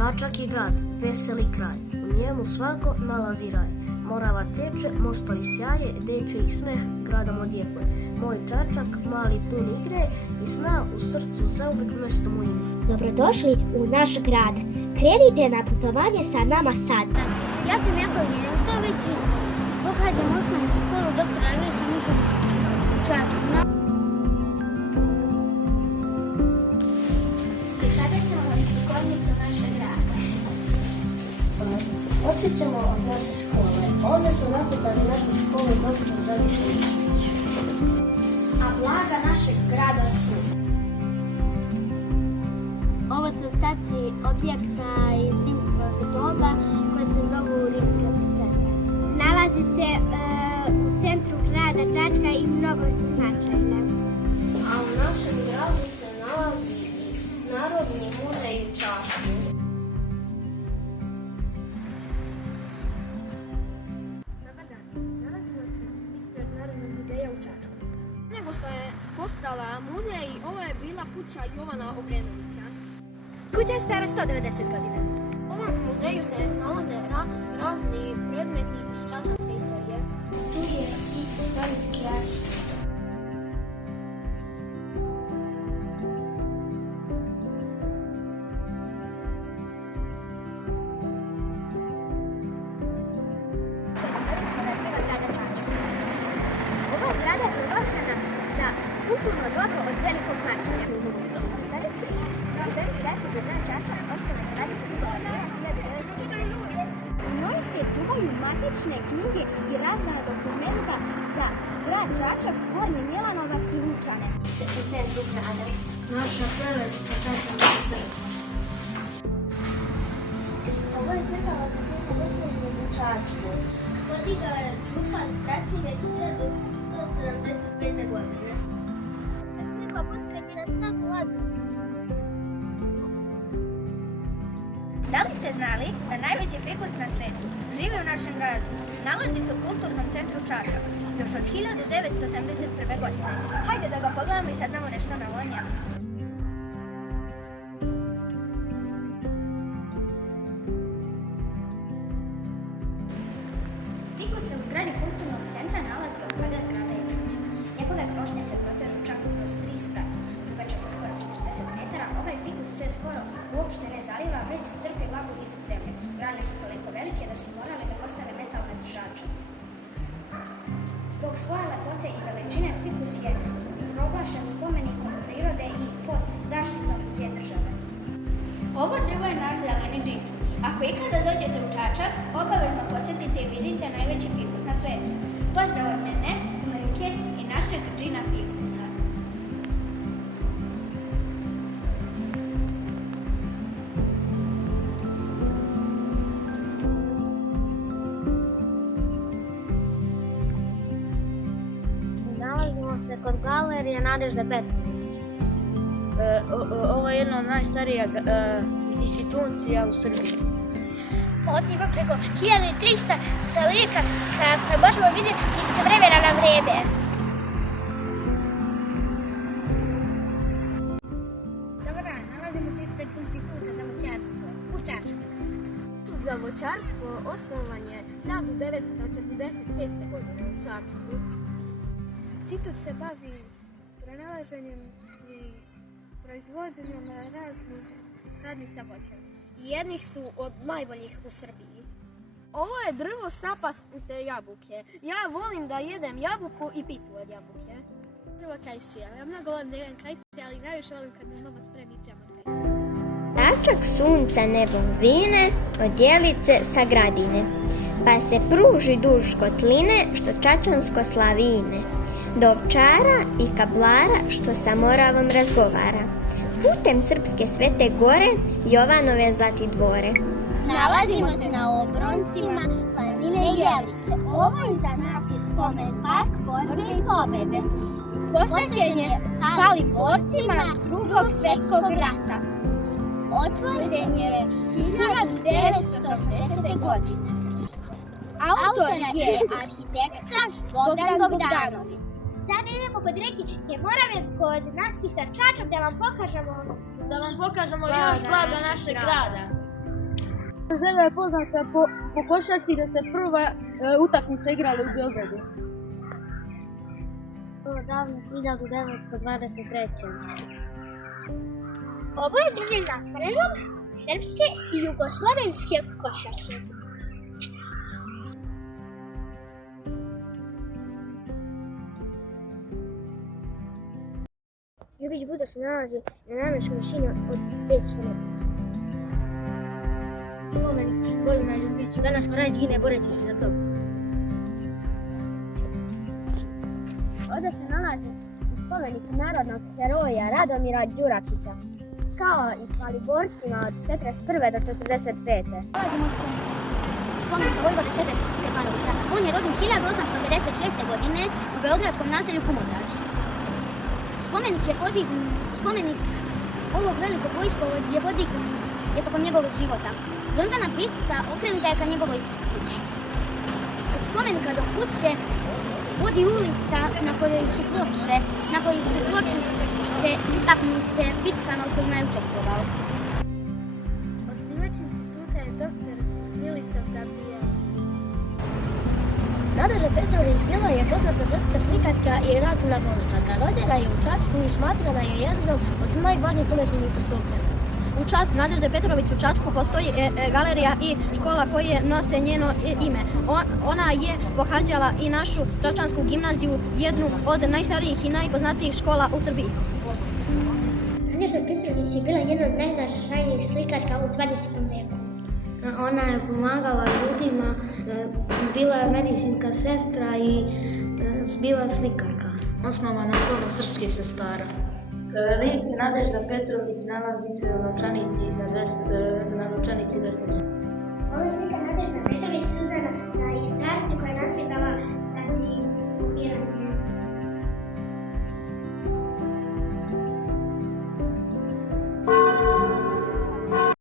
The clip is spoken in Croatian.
Čačak je grad, veseli kraj, u njemu svako nalazi raj. Morava teče, mostovi sjaje, dečiji smeh gradom odjekuje. Moj Čačak, mali pun igre i sna u srcu zauvek mesto mu ima. Dobrodošli u naš grad. Krenite na putovanje sa nama sad. Ja sam Jakov Jentović i pohađam osnovnu školu dr. Alisa Mišovića u Čačku. Sada ćemo vas slikovnicu našeg grada. Počet ćemo od naše škole. Ovdje smo nacrtali našu školu dr. Dragiša Mišović. A blaga našeg grada su... Ovo su staci objekta iz rimskog doba koje se zovu rimske pitanje. Nalazi se u centru grada Čačka i mnogo su značajne. A u našem gradu se nalazi i Narodni muzej u Čačku. Dobar dan, nalazimo se ispred Narodnog muzeja u Čačku. Nego što je postala muzej, ovo je bila kuća Jovana Obrenovića. Kuća je stara 190 godina. U ovom muzeju se nalaze razni predmeti iz čačanske istorije. Tu je i istorijski arhiv. Ova zgrada je proglašena za kulturno dobro od velikog značaja. U njoj se čuvaju matične knjige i razna dokumenta za grad Čačak, Gornji Milanovac i Lučane. U centru grada. Naša prelepa Čačanska crkva. Ovo je crkva Vatikana Gospodnjeg u Čačku. Podigao je župan Stracimir 1175. godine. Sa crkva podsvećena Svetog Lazara. Da li ste znali da najveći fikus na svetu živi u našem gradu? Nalazi se u kulturnom centru Čačak, još od 1971. godine. Hajde da ga pogledamo i sad namo nešto na vonja. Fikus se u zgradi kulturnog centra nalazi od kvadrat grada izgrađen. Njegove krošnje se protežu čak kroz 3 sprata. Dugačak je skoro 40 metara, ovaj fikus se skoro uopšte ne zaliva, već crpi vlagu iz zemlje. Grane su toliko velike da su morali da postave metalne držače. Zbog svoje lepote i veličine fikus je proglašen spomenikom prirode i pod zaštitom je države. Ovo drvo je naš zeleni džin. Ako ikada dođete u Čačak, obavezno posjetite i vidite najveći fikus na svetu. Pozdrav od mene, Mlike i našeg džina fikusa. Nalazimo se kod galerije Nadežde Petrović. Ovo je jedna od najstarijih institucija u Srbiji. Ovdje ima preko 1300 slika koje možemo vidjeti s vremena na vreme. Dobar dan, nalazimo se ispred Instituta za voćarstvo u Čačku. Institut za voćarstvo osnovan je 1946. godine u Čačku. Institut se bavi pronalaženjem i proizvodnjom raznih sadnica voća. Jednih su od najboljih u Srbiji. Ovo je drvo šapasnute jabuke. Ja volim da jedem jabuku i pitu od jabuke. Drvo kajsija. Ja mnogo volim da jedem kajsija, ali najviše volim kad mi mama spremi džem od kajsija. Čačak sunca nebom vine, odjelice sa gradine, pa se pruži duž kotline što čačansko slavi ime. Do ovčara i kablara što sa Moravom razgovara. Putem Srpske Svete Gore, Jovanove Zlati dvore. Nalazimo se na obroncima planine Jelice. Ovo iza nas je spomen park borbe i pobede. Posvećen je pali borcima Drugog svjetskog rata. Otvoren je 1980. godine. Autor je arhitekta Bogdan Bogdanović. Sada idemo kod reke Kemorave kod natpisa Čačak da vam pokažemo još blaga našeg grada. Zemlja je poznata po košarci da se prva utakmica igrala u Beogradu. Davno 1923. Ovo je drugi rasporedom srpske i jugoslovenske košarke. Ljubić Budo se nalazi na nadmorskoj visini od 500 metara. Spomenik Vojina Ljubiću. Danas Korać gine boreći se za to. Ovdje se nalazi spomenik narodnog heroja Radomira Đurakića, kao i hvaliborcima od 41. do 45. Nalazimo se spomenika Vojvode Stepanovića. On je rođen 1856. godine u beogradskom naselju Kumodraž. Spomenik ovog velikog vojskovođe je podignut je tokom njegovog života. Bronzana pista okrenuta je ka njegovoj kući. Od spomenika do kuće vodi ulica na kojoj su pločice istaknute bitkama u kojima je učestvovao. Osnivač instituta je dr. Milisav Gabriel. Nadežda Petrović bila je poznata srpska slikarka i računalničarka. Rođena je u Čačku i smatrana je jednom od najvažnijih umetnica svog vremena. U čast Nadežde Petrović u Čačku postoji galerija i škola koje nose njeno ime. Ona je pohađala i našu čačansku gimnaziju, jednu od najstarijih i najpoznatijih škola u Srbiji. Nadežda Petrović je bila jedna od najznačajnijih slikarka u 20. veku. Ona je pomagala ljudima, bila je medicinska sestra i bila je slikarka. Osnovana škola srpskih sestara. Lik Nadežda Petrović nalazi se na novčanici 200 dinara. Ova slika